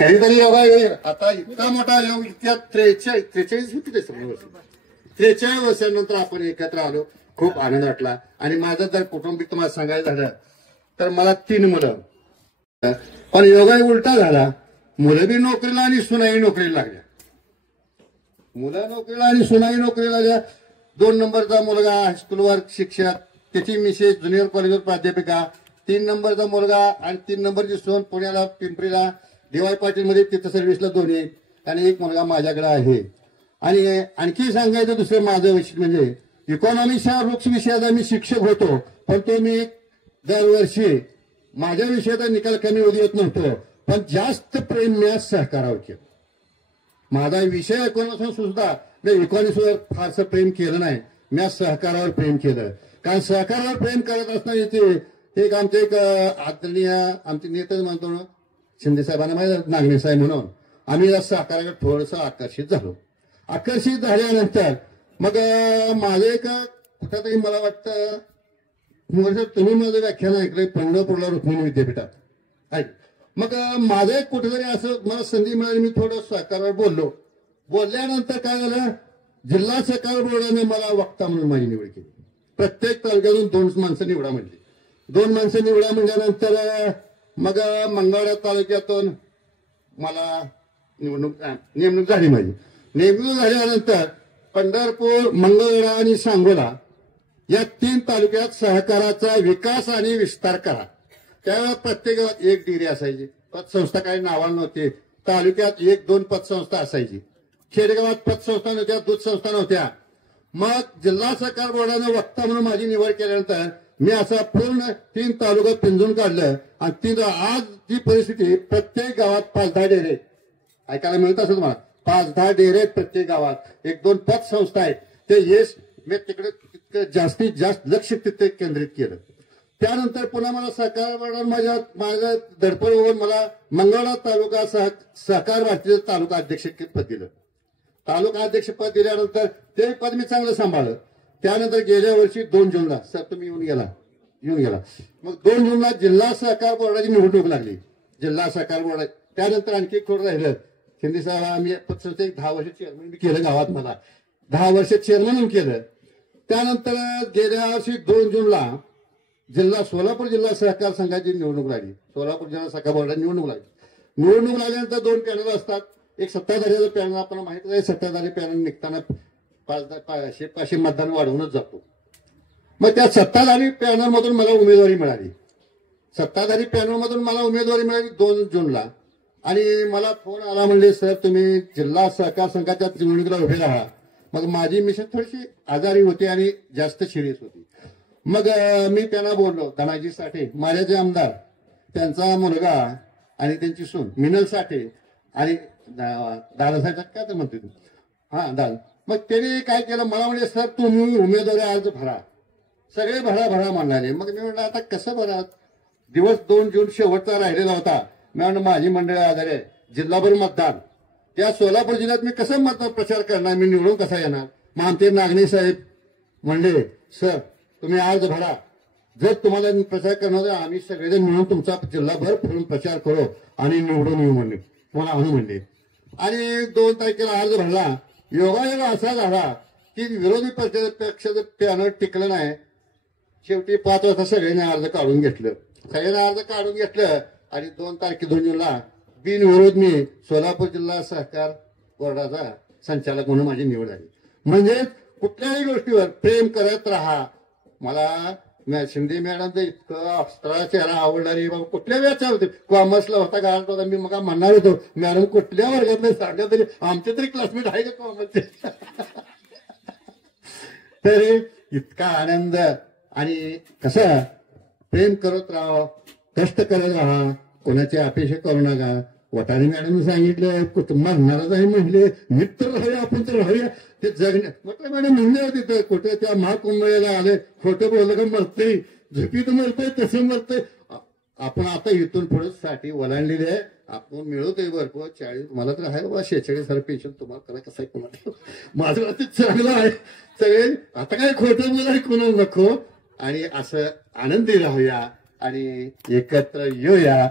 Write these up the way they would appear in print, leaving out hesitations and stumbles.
कधीतरी योगा येईल. आता इतका मोठा योग इतक्या 43 वर्षांनंतर आपण एकत्र आलो. खूप आनंद वाटला. आणि माझं जर कुटुंबिक तुम्हाला सांगायचं झालं तर मला 3 मुलं, पण योगा उलटा झाला. मुलं बी नोकरीला आणि सुनाई नोकरीला लागल्या. मुलं नोकरीला आणि सुनाई नोकरीला लागल्या. 2 नंबरचा मुलगा हायस्कूलवर शिक्षक, त्याची मिसेस ज्युनियर कॉलेजवर प्राध्यापिका. 3 नंबरचा मुलगा आणि 3 नंबरची सून पुण्याला पिंपरीला DY पाटील मध्ये तिथं सर्व्हिसला दोन्ही. आणि एक मुलगा माझ्याकडे आहे. आणि आणखी सांगायचं दुसरं माझं विषय म्हणजे इकॉनॉमिक्सच्या वृक्ष विषयाचा मी शिक्षक होतो, पण तो मी दरवर्षी माझ्या विषयाचा निकाल कमी होऊ देत नव्हतो. पण जास्त प्रेम मी सहकारावर केलं. माझा विषय इकॉनॉमिक्स सुद्धा मी इकॉनॉमिक्सवर फारसं प्रेम केलं नाही. मी सहकारावर प्रेम केलं. कारण सहकारावर प्रेम करत असताना ते एक आमचे एक आदरणीय आमचे नेते म्हणतो शिंदे साहेबांना माहिती नागणे साहेब म्हणून आम्ही या सहकाराकडे थोडंसं आकर्षित झालो. आकर्षित झाल्यानंतर मग माझं एक कुठंतरी मला वाटतं तुम्ही माझं व्याख्यान ऐकलंय पंढरपूरला रुक्मिणी विद्यापीठात ऐक. मग माझं एक कुठेतरी असं मला संधी मिळाली. मी थोडं सहकारावर बोललो. बोलल्यानंतर काय झालं, जिल्हा सहकार बोर्डाने मला वक्ता म्हणून माझी निवड केली. प्रत्येक तालुक्यातून 2 माणसं निवडा म्हणली. 2 माणसं निवडा म्हणल्यानंतर मग मंगळवेढा तालुक्यातून मला नेमणूक झाली. माझी नेमणूक झाल्यानंतर पंढरपूर, मंगळवेढा आणि सांगोला या 3 तालुक्यात सहकाराचा विकास आणि विस्तार करा. त्यावेळेला प्रत्येक गावात 1 डिग्री असायची. पतसंस्था काही नावाला नव्हते. तालुक्यात 1-2 पतसंस्था असायची. खेडेगावात पतसंस्था नव्हत्या, दूध संस्था नव्हत्या. मग जिल्हा सहकार बोर्डाने वक्ता म्हणून माझी निवड केल्यानंतर मी असा पूर्ण 3 तालुका पिंजून काढलं. आणि आज जी परिस्थिती प्रत्येक गावात 5-10 डेरे ऐकायला मिळत असेल तुम्हाला. 5-10 डेरे प्रत्येक गावात. 1-2 पतसंस्था आहेत. ते येस मी तिकडे जास्तीत जास्त लक्ष तिथे केंद्रित केलं. त्यानंतर पुन्हा मला सहकार बोर्डाने माझ्या दडपण होऊन मला मंगळवेढा तालुका सहकार भारतीय तालुका अध्यक्षपद दिलं. तालुका अध्यक्षपद दिल्यानंतर ते पद मी चांगलं सांभाळलं. त्यानंतर गेल्या वर्षी 2 जूनला सर तुम्ही येऊन गेला. मग 2 जूनला जिल्हा सहकार बोर्डाची निवडणूक लागली. जिल्हा सहकार बोर्ड त्यानंतर आणखी थोडं राहिलं. शिंदे साहेब आम्ही पतसंस्थे 10 वर्ष चेअरमन केलं. गावात मला 10 वर्ष चेअरमन केलं. त्यानंतर गेल्या वर्षी 2 जूनला सोलापूर जिल्हा सहकार संघाची निवडणूक लागली. सोलापूर जिल्हा सहकार बोर्डाची निवडणूक लागली. निवडणूक लागल्यानंतर 2 पॅनल असतात. एक सत्ताधारीचं पॅनल आपल्याला माहिती आहे. सत्ताधारी पॅनल निघताना 500 मतदान वाढवूनच जातो. मग त्या सत्ताधारी पॅनल मधून मला उमेदवारी मिळाली. 2 जूनला. आणि मला फोन आला म्हणले सर तुम्ही जिल्हा सहकार संघाच्या निवडणुकीला उभे राहा. मग माझी मिसेस थोडीशी आजारी होती आणि जास्त सिरियस होती. मग मी त्यांना बोललो धनाजी साठे माझे जे आमदार त्यांचा मुलगा आणि त्यांची सून मिनल साठे आणि दादासाहेब काय तर म्हणते दादा. मग त्यांनी काय केलं मला म्हणले सर तुम्ही उमेदवारी अर्ज भरा. सगळे भरा म्हणाले. मग मी म्हणलं आता कसं भरा. दिवस 2 जून शेवटचा राहिलेला होता. मी म्हणलं माझी मंडळी आधारे जिल्हाभर मतदान त्या सोलापूर जिल्ह्यात मी कसं मतदान प्रचार करणार. मी निवडून कसा येणार. मग आमचे नागणे साहेब म्हणले सर तुम्ही अर्ज भरा. जर तुम्हाला प्रचार करणार तर आम्ही सगळेजण मिळून तुमचा जिल्हाभर फिरून प्रचार करू आणि निवडून येऊ म्हणले. मला आणू म्हणले. आणि 2 तारखेला अर्ज भरला. योगायोग असा झाला की विरोधी पक्षाचं पॅनल टिकलं नाही. शेवटी 5 वाजता सगळ्यांनी अर्ज काढून घेतलं. आणि 2 तारखे 2 जूनला बिनविरोध मी सोलापूर जिल्हा सहकार बोर्डाचा संचालक म्हणून माझी निवड झाली. म्हणजे कुठल्याही गोष्टीवर प्रेम करत राहा. मला शिंदे मॅडमचं इतकं अस्त्रा चेहरा आवडणारी बाबा कुठल्या वेळाच्या होते. कॉमर्सला होता घालत होता. मी मग म्हणणार होतो मॅडम कुठल्या वर्गात सांगा तरी आमचे तरी क्लासमेट आहे का कॉमर्सचे. तरी इतका आनंद. आणि कसं प्रेम करत राहा, कष्ट करत राहा, कोणाची अपेक्षा करू नका. वटाणी मॅडमने सांगितलं कुटुंबात नाराज आहे म्हणले मित्र राहूया आपण तर राहूया. ते जगण्या म्हटलं मॅडम म्हणलं तिथं कुठे त्या महाकुंभमेळ्याला आले खोटं बोललं का मरतंय. झोपीत मरतंय तसं मरतंय. आपण आता इथून पुढे साठी ओलांडलेली आहे. आपण मिळवतोय भरपूर 40 मला तर आहे बाबा 46,000 पेन्शन. तुम्हाला करा कसं आहे कोणाला माझं वाटतं चांगलं आहे. सगळे आता काय खोटं बोलाय कोणाला नको. आणि असं आनंदी राहूया आणि एकत्र येऊया.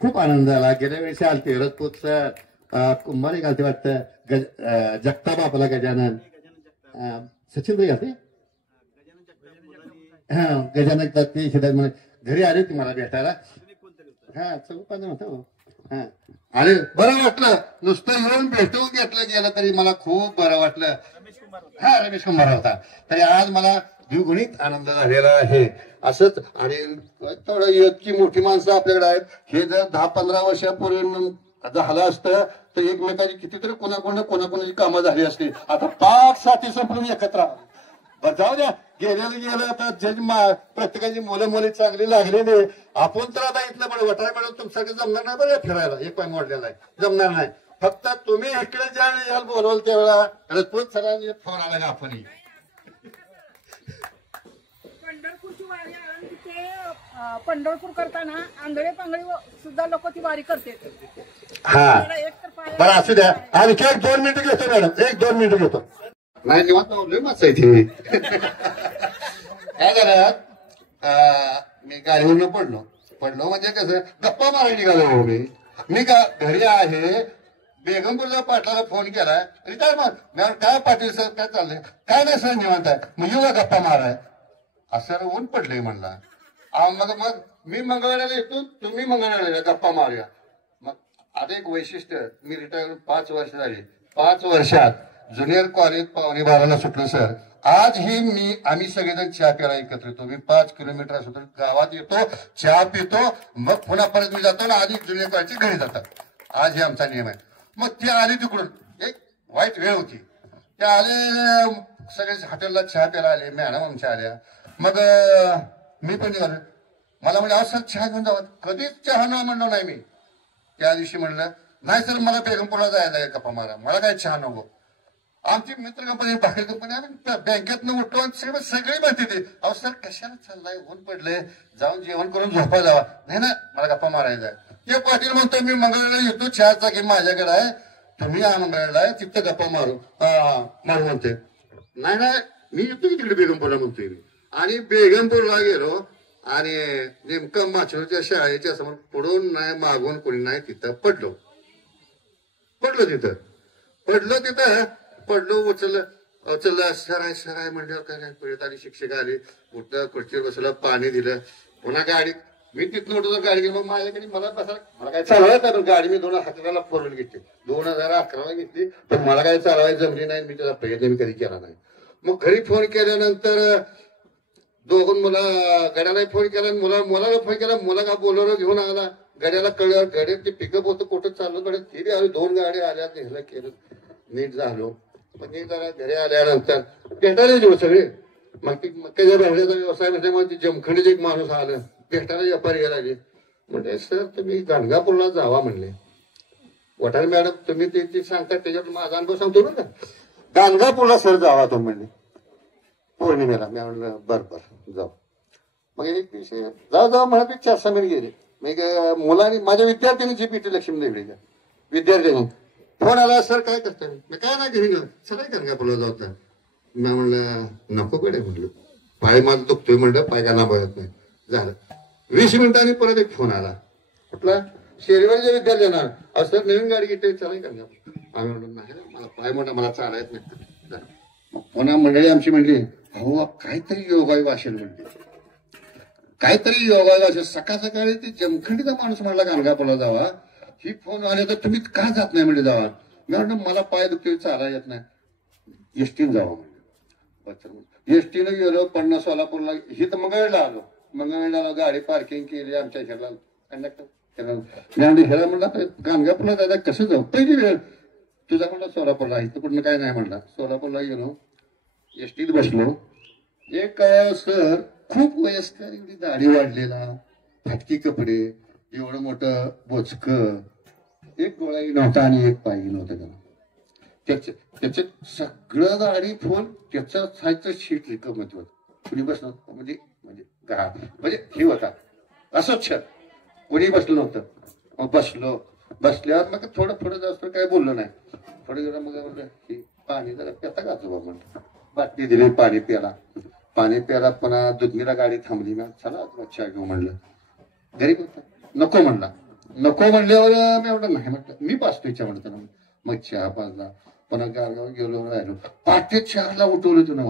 खूप आनंद झाला. गेल्या वेळेस आलते रजपूतचं कुंभारे घालते वाटतं, जगताप आपला गजानन, सचिन भाई घालते, हा गजानन ते शेतात म्हणे घरी आले होते मला भेटायला. हा चौपान होतं. हा अरे बरं वाटलं, नुसतं येऊन भेटून घेतलं गेलं तरी मला खूप बरं वाटलं. हा रमेश कुंभार होता. तरी आज मला द्विगुणित आनंद झालेला आहे. असंच आणि थोडं इतकी मोठी माणसं आपल्याकडे आहेत. हे जर 10-15 वर्षापूर्वी झालं असतं तर एकमेकाची कितीतरी कोणाकोणाची कामं झाली असती. आता 5 साथी संपून एकत्र आले. जाऊ द्या, गेलं आता जज प्रत्येकाची मुलं मुली चांगली लागलेली. आपण तर आता इथलं पण वटाय मॅडम तुमच्याकडे जमणार नाही बरं फिरायला, एक पाय मोडलेला आहे, जमणार नाही. फक्त तुम्ही इकडे ज्या याला बोलवाल त्यावेळेला रजपूत सरांनी फोन आला का आपण पंढरपूरची वारी आणि तिथे पंढरपूर करताना आंधळे पांगळे सुद्धा लोक ती वारी करते. हा बरं असू द्या. आणि 1-2 मिनिटं घेतो मॅडम, 1-2 मिनिटं घेतो. नाही निवांत नव्हतं मस्त आहे ते. काय झालं, मी गाडीवरनं पडलो म्हणजे कसं गप्पा मारायला निघालो मी का घरी आहे. बेगमपूरला पाटलाला फोन केलाय, काय मग काय पाटील सर काय चाललंय, काय नाही सर निवांत आहे, मग येऊ गप्पा माराय. असं ऊन पडलंय म्हणला. मग मी मंगळवाड्याला येतो, तुम्ही मंगळवाड्याला गप्पा मारूया. मग आता एक वैशिष्ट्य, मी रिटायर 5 वर्ष झाली. 5 वर्षात ज्युनियर कॉलेज 11:15 सुटलं सर. आज ही आम्ही सगळेजण चहा प्यायला एकत्र येतो. मी 5 किलोमीटर असतो तर गावात येतो, चहा पितो, मग पुन्हा परत मी जातो ना आधी ज्युनियर कॉलेजची घरी जातात. आज हे आमचा नियम आहे. मग ते आले तिकडून, एक वाईट वेळ होती. ते आले सगळे हॉटेलला चहा प्यायला आले, मॅडम आमच्या आल्या. मग मी पण निघालो. मला म्हणजे आज सर चहा घेऊन जावं, कधीच चहा न म्हणलो नाही मी. त्या दिवशी म्हणलं नाही सर मला बेगमपूरला जायला आहे गप्पा मारा, मला काय चहा नको. आमची मित्र कंपनी भाकरी कंपनी आम्ही बँकेतनं उठतो आणि सगळी म्हणते ते अहो सर कशाला चाललाय, ऊन पडलंय, जाऊन जेवण करून झोपा जावा. नाही ना मला गप्पा मारायचा आहे. ते पाटील म्हणतो मी मंगळवारला येतो, चहाचा की माझ्याकडे आहे, तुम्ही या मंगळवारला आहे, तिथं गप्पा मारू म्हणते. नाही मी येतो की तिकडे बेगमपूरला म्हणतोय मी. आणि बेगमपूरला गेलो आणि नेमकं माचूरच्या शाळेच्या समोर पुढून नाही मागून कोणी नाही, तिथं पडलो उचललं सराय म्हणल्यावर काय पळत आली, शिक्षक आले, उठलं खुर्चीवर बसलं, पाणी दिलं, पुन्हा गाडी मी तिथून उठतो गाडी घेऊन. मग माझ्याकडे मला काय चालवायचं गाडी मी 2011ला फोरव्हील घेतली, 2011ला घेतली, पण मला काय चालवायची जमली नाही. मी त्याचा प्रयत्न मी कधी केला नाही. मग घरी फोन केल्यानंतर दोघं गड्याला फोन केला, मुलाला फोन केला, मुला का बोलवलं घेऊन आला. गड्याला कळलं, गड्यात पिकअप होतं, कुठं चाललं गड्यात ती आली, 2 गाड्या आल्या, नेहला केलं, नीट झालो. पण जरा घरी आल्यानंतर भेटायला गेलो सगळे. मग त्याच्या भावड्याचा व्यवसाय म्हटल्यामुळे ती जमखंडीत एक माणूस आलं, भेटायला व्यापारी यायला लागले. म्हणजे सर तुम्ही गाणगापूरला जावा म्हणले. वठारे मॅडम तुम्ही ते सांगता त्याच्यात माझा अनुभव सांगतो ना, गाणगापूरला सर जावा तो म्हणले पौर्णिमेला. मी म्हणलं बरं जाऊ. मग एक दिवशी जाऊ म्हणत 4-6 महिने गेले. मग मुलांनी माझ्या विद्यार्थ्यांनी जीपीटी लक्ष्मी देवडीच्या विद्यार्थ्यांनी फोन आला, सर काय करता मी काय नाही घरी सर काय गाणगापूरला जाऊ. मी म्हणलं नको कडे म्हणलं, पाय माझं दुखतोय म्हणलं, पाय का बघत नाही. झालं 20 मिनिटांनी परत एक फोन आला, कुठला शेरीवाडीच्या विद्यार्थ्यांना, असं नवीन गाडी घेतली चालेल गाणगापूर. आम्ही म्हणलं नाही मला पाय म्हणा, मला चालायच नाही. पुन्हा मंडळी आमची म्हणली अहो काहीतरी योगायोग असेल म्हणते, काहीतरी योगायोग असेल. सकाळी ते जमखंडीचा माणूस म्हणला गाणगापूरला जावा, ही फोन आले तर तुम्ही का जात नाही म्हणजे जावा. मी म्हणलं मला पाय दुखतोय चाला येत नाही, एसटीनं जावा म्हणजे. एसटीनं गेलो, पन्ना सोलापूरला, ही तर मंगळवेढला आलो. मंगळवेढला गाडी पार्किंग केली आमच्या ह्याला कंडक्टर ह्याला म्हणला गाणगापूरला जायला कसं जाऊ. पहिली वेळ तुझा म्हणला सोलापूरला, इथं कुठं काय नाही म्हणला. सोलापूरला गेलो, एसटीत बसलो. एक सर खूप वयस्कर, एवढी दाढी वाढलेला, फाटकी कपडे, एवढं मोठं बोचक, एक डोळाही नव्हता आणि एक पायही नव्हतं त्याला. त्याचे सगळं गाडी फोन त्याचं सायचं शीट रिकमत होत. कुणी बसलं म्हणजे हे होता अस्वच्छ, कुणी बसलं नव्हतं. मग बसल्यावर मग थोडं जास्त काय बोललो नाही. थोडं गेलं मग म्हणलं पाणी जरा पेता का तुझा म्हणलं, बाटली दिली, पाणी प्याला. पुन्हा दुधनीला गाडी थांबली. मग चला चहा घेऊ म्हणलं. गरीब होता नको म्हणला. नको म्हणल्यावर मी म्हटलं नाही म्हटलं मी पाचतो इच्छा म्हणतो ना. मग चहा पाजला पुन्हा गावावर गेलो राहिलो. पहाटे 4ला उठवलं तुला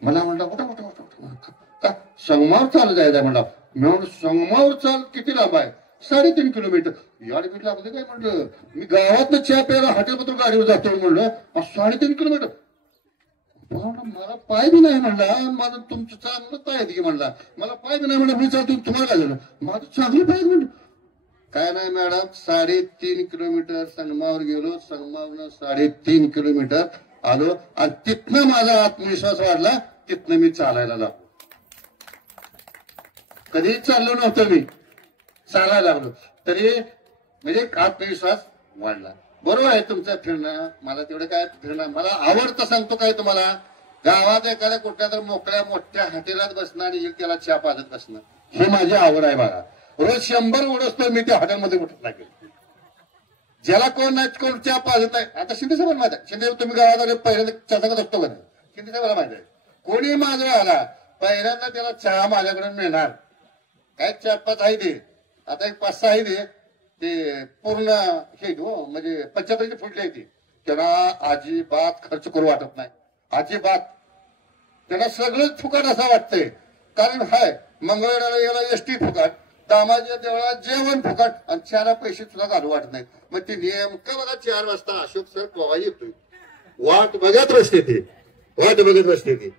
मला म्हणला उठा उठा उठा उठा का संगमावर चालत जायचं म्हणला. मी म्हणलं संगमावर चाल किती लांब आहे? 3.5 किलोमीटर. याड बीट लागले काय म्हणलं. मी गावात चहा प्यायला हॉटेलमधून गाडीवर जातो म्हणलं. 3.5 किलोमीटर मला पाय बी नाही म्हणला. माझं तुमचं चांगलं पाय की म्हणला. मला पाय बी नाही म्हणलं. मी चालतो तुम्हाला काय झालं? माझं चांगलं पाय म्हणलं. काय नाही मॅडम 3.5 किलोमीटर संगमावर गेलो. संगमावरनं 3.5 किलोमीटर आलो आणि तिथनं माझा आत्मविश्वास वाढला. तिथनं मी चालायला लागलो. कधीच चाललो नव्हतं मी, चालायला लागलो तरी म्हणजे आत्मविश्वास वाढला. बरोबर आहे तुमचं फिरणं. मला तेवढं काय फिरणं मला आवडतं सांगतो काय तुम्हाला. गावात एखाद्या कुठल्या तर मोकळ्या मोठ्या हॉटेलात बसणं आणि त्याला चहा पाजत बसणं ही माझी आवड आहे बघा. रोज 100 उडसतो मी त्या हॉटेलमध्ये उठत नाही. ज्याला कोण नाही कोण चहा पाजत नाही. आता शिंदे साहेब माहिती आहे. शिंदे तुम्ही गावात पहिल्यांदा चहा असतो का नाही? शिंदे साहेबाला माहिती आहे. कोणी माझं आला पहिल्यांदा त्याला चहा माझ्याकडून मिळणार. काय 4-5 आहे ते. आता एक 5-6 आहे ते पूर्ण हे हो म्हणजे 75 फुटले आहे ते. त्याला अजिबात खर्च करू वाटत नाही. अजिबात त्याला सगळंच फुकट असं वाटतंय. कारण हाय मंगळवाराला याला एसटी फुकट, दामाच्या देवळात जेवण फुकट आणि 4 पैसे सुद्धा घालू वाटत नाहीत. मग ते नेमकं बघा 4 वाजता अशोक सर केव्हा येतोय वाट बघत बसते ती. वाट बघत बसते ती.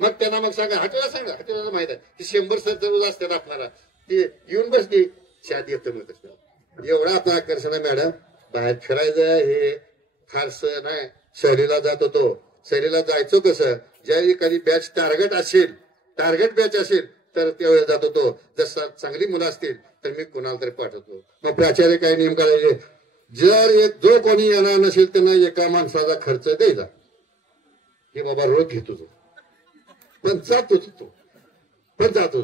मग त्यांना मग सांगा हॉटेलला सांगा. हॉटेलला माहित आहे की 100 सर रोज असतात आपल्याला. ते येऊन बसते चहा देतो मग तसं. एवढं आपलं आकर्षण आहे मॅडम. बाहेर फिरायचं हे फारसं नाही. सहलीला जात होतो. सहलीला जायचो कसं ज्यावेळी एखादी बॅच टार्गेट बॅच असेल तर त्यावेळेस जात होतो. जर चांगली मुलं असतील तर मी कुणाला तरी पाठवतो. मग प्राचार्य काय नियम करायचे. जर जो कोणी येणार नसेल त्यांना एका माणसाचा खर्च द्यायचा. हे बाबा रोज घेतो तो पण जातो.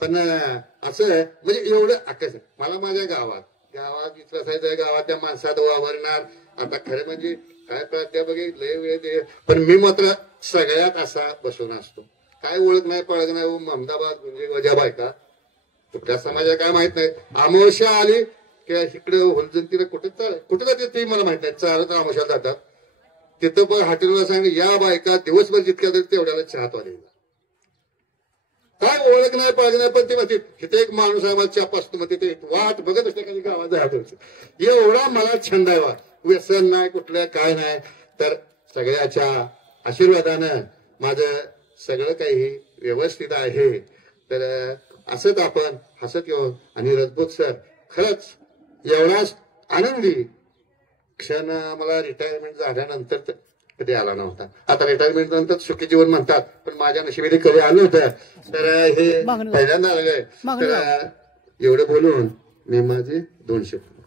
पण असं म्हणजे एवढं आकर्षण मला माझ्या गावात विश्वासायचं. गावात त्या माणसात वावरणार. आता खरं म्हणजे काय प्राध्यापक लय वेळ पण मी मात्र सगळ्यात असा बसून असतो. काय ओळख नाही पळख नाही. अहमदाबाद म्हणजे वजा बायका कुठल्या समाजा काय माहित नाही. अमावस्या आली की इकडे होलजंतीला कुठे जाते ते मला माहित नाही. चालत अमावस्याला जातात. तिथं पण हॉटेलला सांगितलं या बायका दिवसभर जितक्या तरी तेवढ्याला चहात वाढेल. काय ओळख नाही पळख नाही पण ते म्हणते तिथे एक माणूस आहे मला चहा पाचतो. मग तिथे वाट बघत असते कधी गावात जायचं. एवढा मला छंद आहे. वा व्यसन नाही कुठलं काय नाही. तर सगळ्याच्या आशीर्वादानं माझं सगळं काही व्यवस्थित आहे. तर असंच आपण हसत येऊ. आणि रजपूत सर खरंच एवढाच आनंदी क्षण मला रिटायरमेंट झाल्यानंतर कधी आला नव्हता. आता रिटायरमेंट नंतर सुखी जीवन म्हणतात पण माझ्या नशिबीने कधी आलं होतं. तर हे पहिल्यांदा आलं. तर एवढं बोलून मी माझे 2 शब्द